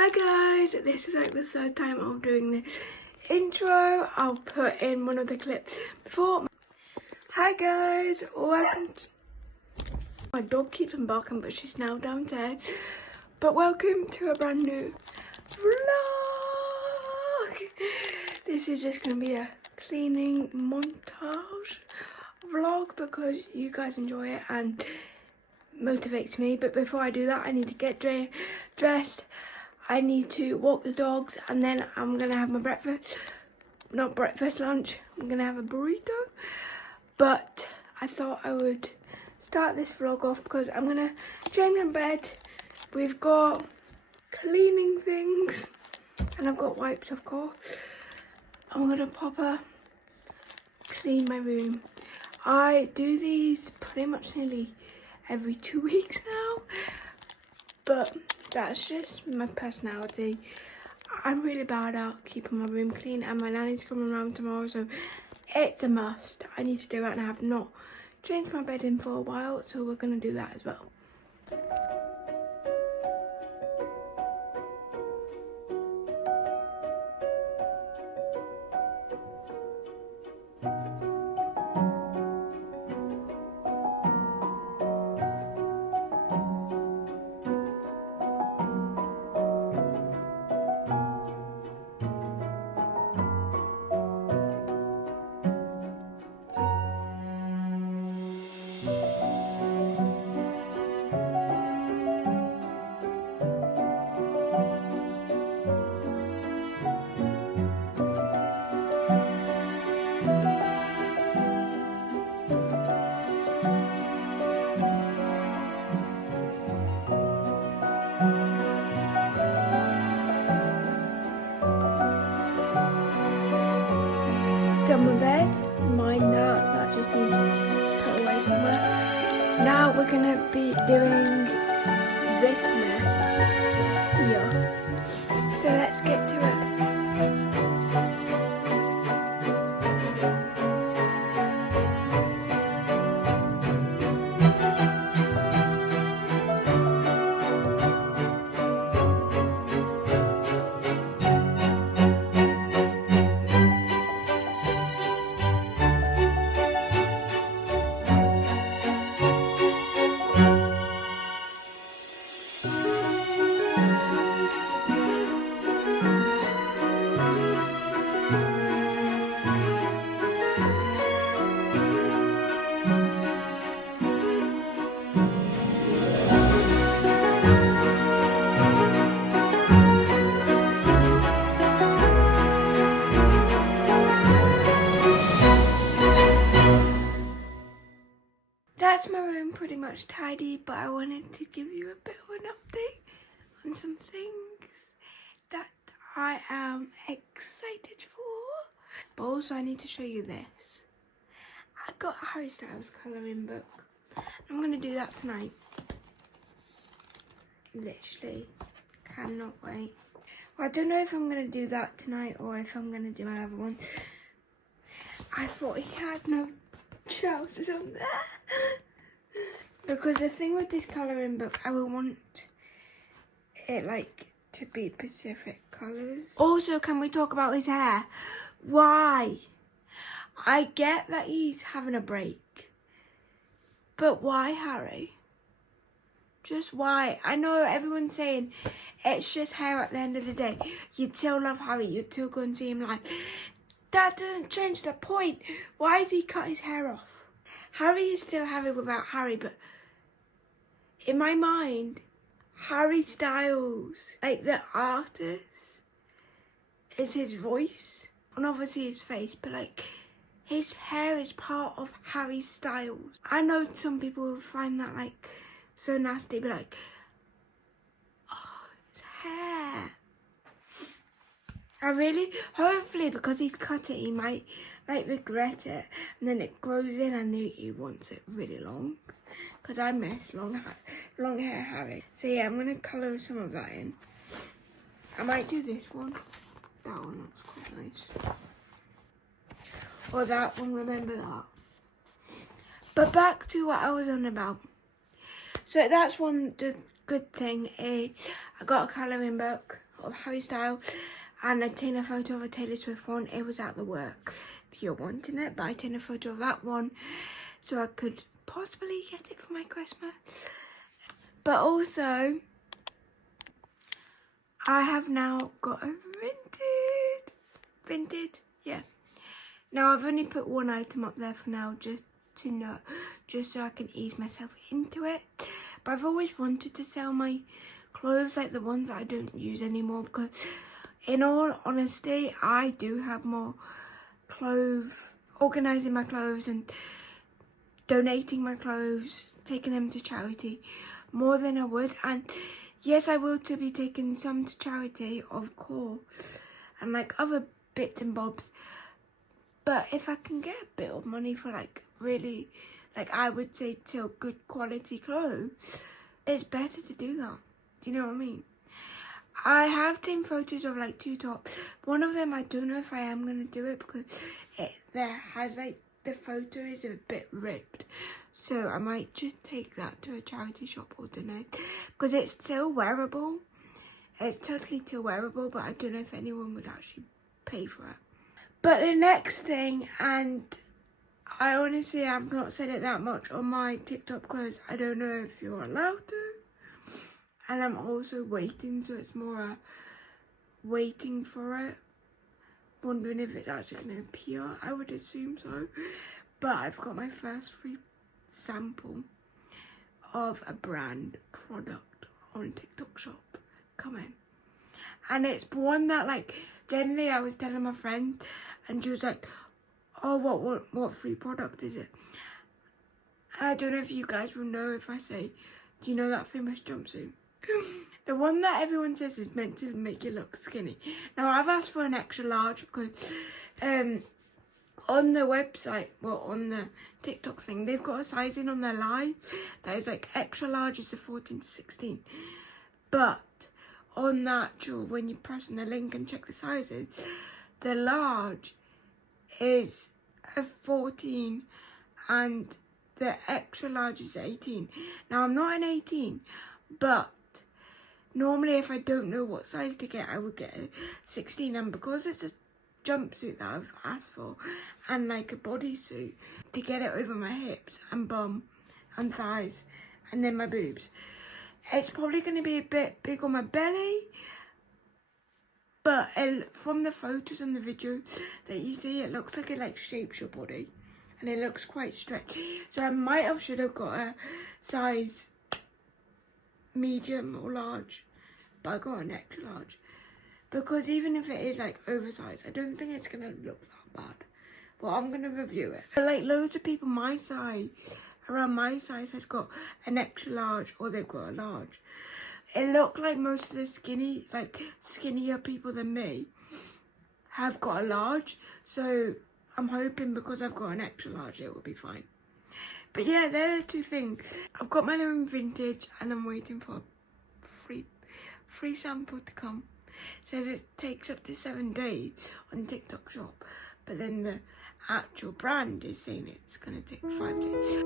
Hi guys, this is like the third time I'm doing this intro. I'll put in one of the clips before. Hi guys, welcome to... My dog keeps on barking but she's now downstairs. But welcome to a brand new vlog. This is just going to be a cleaning montage vlog because you guys enjoy it and motivates me. But before I do that, I need to get dressed. I need to walk the dogs and then I'm going to have my breakfast. Not breakfast, lunch. I'm going to have a burrito. But I thought I would start this vlog off because I'm going to change my bed. We've got cleaning things. And I've got wipes, of course. I'm going to proper clean my room. I do these pretty much nearly every 2 weeks now. But that's just my personality. I'm really bad at keeping my room clean and my nanny's coming around tomorrow, so it's a must. I need to do it and I have not changed my bedding for a while, so we're going to do that as well. Done my bed, mind that just needs put away somewhere. Now we're gonna be doing this mess here. So let's get to it. That's my room pretty much tidy, but I wanted to give you a bit of an update on some things that I am excited for. But also I need to show you this. I got a Harry Styles colouring book. I'm going to do that tonight. Literally, cannot wait. Well, I don't know if I'm going to do that tonight or if I'm going to do my other one. I thought he had no trousers on there. Because the thing with this colouring book, I will want it like to be Pacific colours. Also, can we talk about his hair? Why? I get that he's having a break. But why, Harry? Just why? I know everyone's saying it's just hair at the end of the day. You'd still love Harry, you'd still go and see him live. That doesn't change the point. Why has he cut his hair off? Harry is still Harry without Harry, but in my mind, Harry Styles, like the artist, is his voice and obviously his face, but like his hair is part of Harry Styles. I know some people will find that like so nasty, but like, oh, his hair. I really, hopefully because he's cut it, he might like regret it and then it grows in and he wants it really long. Because I miss long hair Harry. So yeah, I'm going to colour some of that in. I might do this one. That one looks quite nice. Or that one, remember that. But back to what I was on about. So that's one, the good thing is I got a colouring book. of Harry Styles, and I'd taken a photo of a Taylor Swift one. It was at the work if you're wanting it, but I taken a photo of that one so I could possibly get it for my Christmas. But also, I have now got a vinted, yeah. Now I've only put one item up there for now, just so I can ease myself into it. But I've always wanted to sell my clothes, like the ones that I don't use anymore, because in all honesty, I do have more clothes, organising my clothes and donating my clothes, taking them to charity, more than I would. And yes, I will to be taking some to charity, of course, and like other bits and bobs. But if I can get a bit of money for like really, like I would say, till good quality clothes, it's better to do that. Do you know what I mean? I have taken photos of like 2 tops. One of them I don't know if I am going to do it because the photo is a bit ripped. So I might just take that to a charity shop or donate, because it's still wearable. It's totally still wearable, but I don't know if anyone would actually pay for it. But the next thing, and I honestly have not said it that much on my TikTok because I don't know if you're allowed to. And I'm also waiting, so it's more waiting for it. Wondering if it's actually going to appear. I would assume so. But I've got my first free sample of a brand product on TikTok shop coming. And it's one that, like, generally I was telling my friend and she was like, oh, what free product is it? And I don't know if you guys will know if I say, do you know that famous jumpsuit? The one that everyone says is meant to make you look skinny. Now I've asked for an extra large because on the website, well, on the TikTok thing, they've got a sizing on their live that is like extra large is a 14 to 16. But on the actual, when you press on the link and check the sizes, the large is a 14 and the extra large is 18. Now I'm not an 18, but normally if I don't know what size to get, I would get a 16, and because it's a jumpsuit that I've asked for and like a bodysuit to get it over my hips and bum and thighs and then my boobs, it's probably going to be a bit big on my belly, but from the photos and the video that you see, it looks like it like shapes your body and it looks quite stretchy. So I should have got a size medium or large, but I got an extra large, because even if it is like oversized, I don't think it's gonna look that bad. Well, I'm gonna review it. But like loads of people my size, around my size, has got an extra large or they've got a large. It looked like most of the skinnier people than me have got a large, so I'm hoping because I've got an extra large it will be fine. But yeah, they're the 2 things. I've got my own vintage and I'm waiting for a free sample to come. It says it takes up to 7 days on TikTok shop, but then the actual brand is saying it's gonna take 5 days.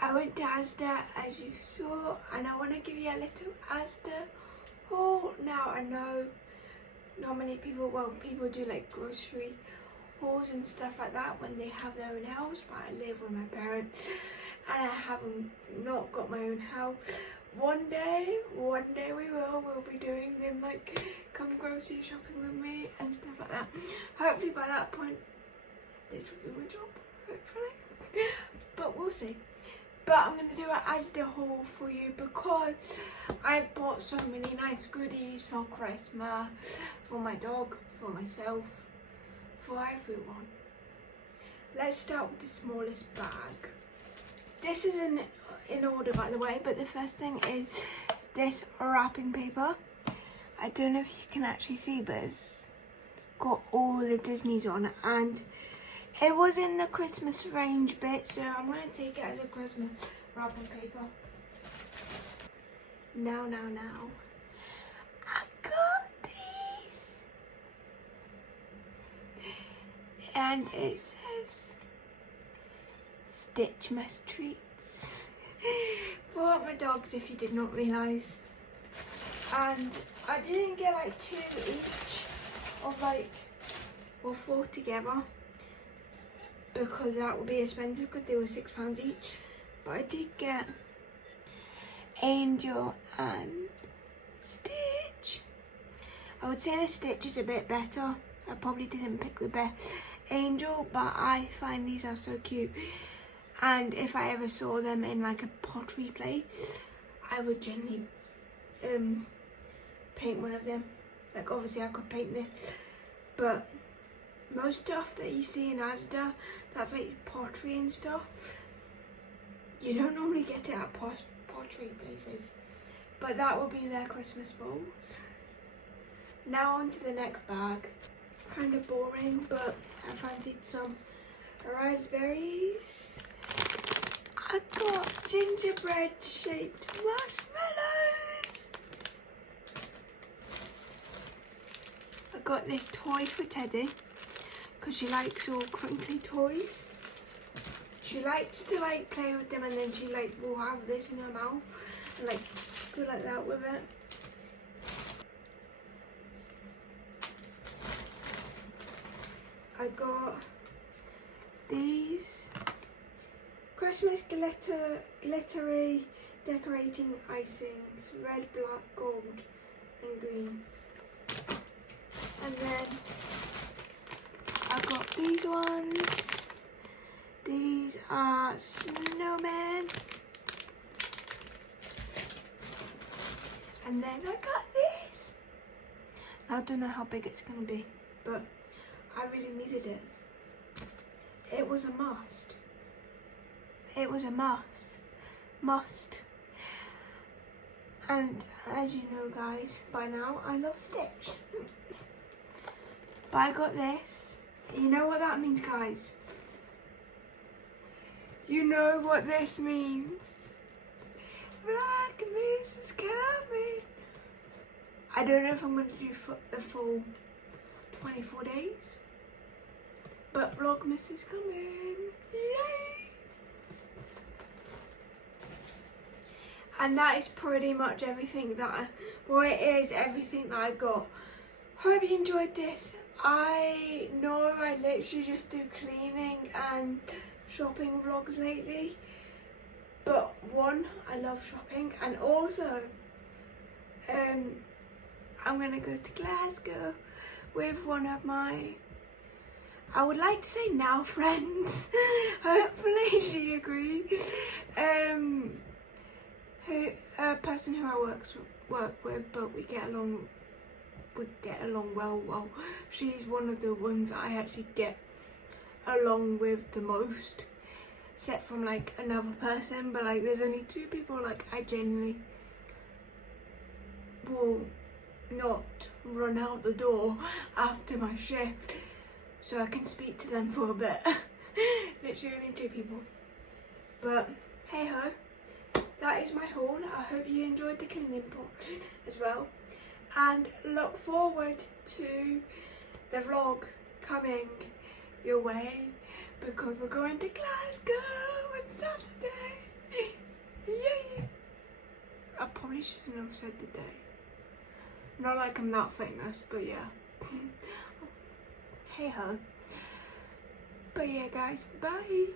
I went to Asda, as you saw, and I want to give you a little Asda haul. Now I know not many people, well, people do like grocery hauls and stuff like that when they have their own house, but I live with my parents and I haven't not got my own house, One day we'll be doing them, like, come grocery shopping with me and stuff like that. Hopefully by that point, this will be my job, hopefully. But we'll see. But I'm going to do it as the haul for you because I bought so many nice goodies for Christmas, for my dog, for myself, for everyone. Let's start with the smallest bag. This is in order, by the way, but the first thing is this wrapping paper. I don't know if you can actually see, but it's got all the Disneys on it, and it was in the Christmas range bit, so I'm going to take it as a Christmas wrapping paper. Now. I got these! And it says, Stitchmas treats. For my dogs, if you did not realise. And I didn't get like 2 each of like, or 4 together, because that would be expensive because they were £6 each. But I did get Angel and Stitch. I would say the Stitch is a bit better. I probably didn't pick the best Angel, but I find these are so cute. And if I ever saw them in like a pottery place, I would generally paint one of them. Like obviously I could paint this, but most stuff that you see in Asda, that's like pottery and stuff, you don't normally get it at pottery places. But that will be their Christmas balls. Now on to the next bag. Kind of boring, but I fancied some raspberries. I got gingerbread shaped marshmallows. I got this toy for Teddy because she likes all crinkly toys. She likes to like play with them, and then she like will have this in her mouth and like go like that with it. I got these Christmas glittery decorating icings, red, black, gold and green. And then I got these ones. These are snowmen. And then I got this. I don't know how big it's going to be, but I really needed it. It was a must. It was a must. And as you know, guys, by now, I love Stitch. But I got this. You know what that means, guys? You know what this means. Vlogmas is coming. I don't know if I'm going to do the full 24 days. But Vlogmas is coming. Yay! And that is pretty much everything that it is everything that I got. Hope you enjoyed this. I know I literally just do cleaning and shopping vlogs lately, but one, I love shopping, and also I'm gonna go to Glasgow with one of my, I would like to say now friends, hopefully she agrees, a person who I work with, but we get along well. She's one of the ones that I actually get along with the most, except from like another person, but like there's only 2 people like I genuinely will not run out the door after my shift so I can speak to them for a bit. Literally only 2 people. But hey ho, that is my haul. I hope you enjoyed the cleaning portion as well, and look forward to the vlog coming your way, because we're going to Glasgow on Saturday. Yay! I probably shouldn't have said the day. Not like I'm that famous, but yeah. Hey ho. But yeah guys, bye!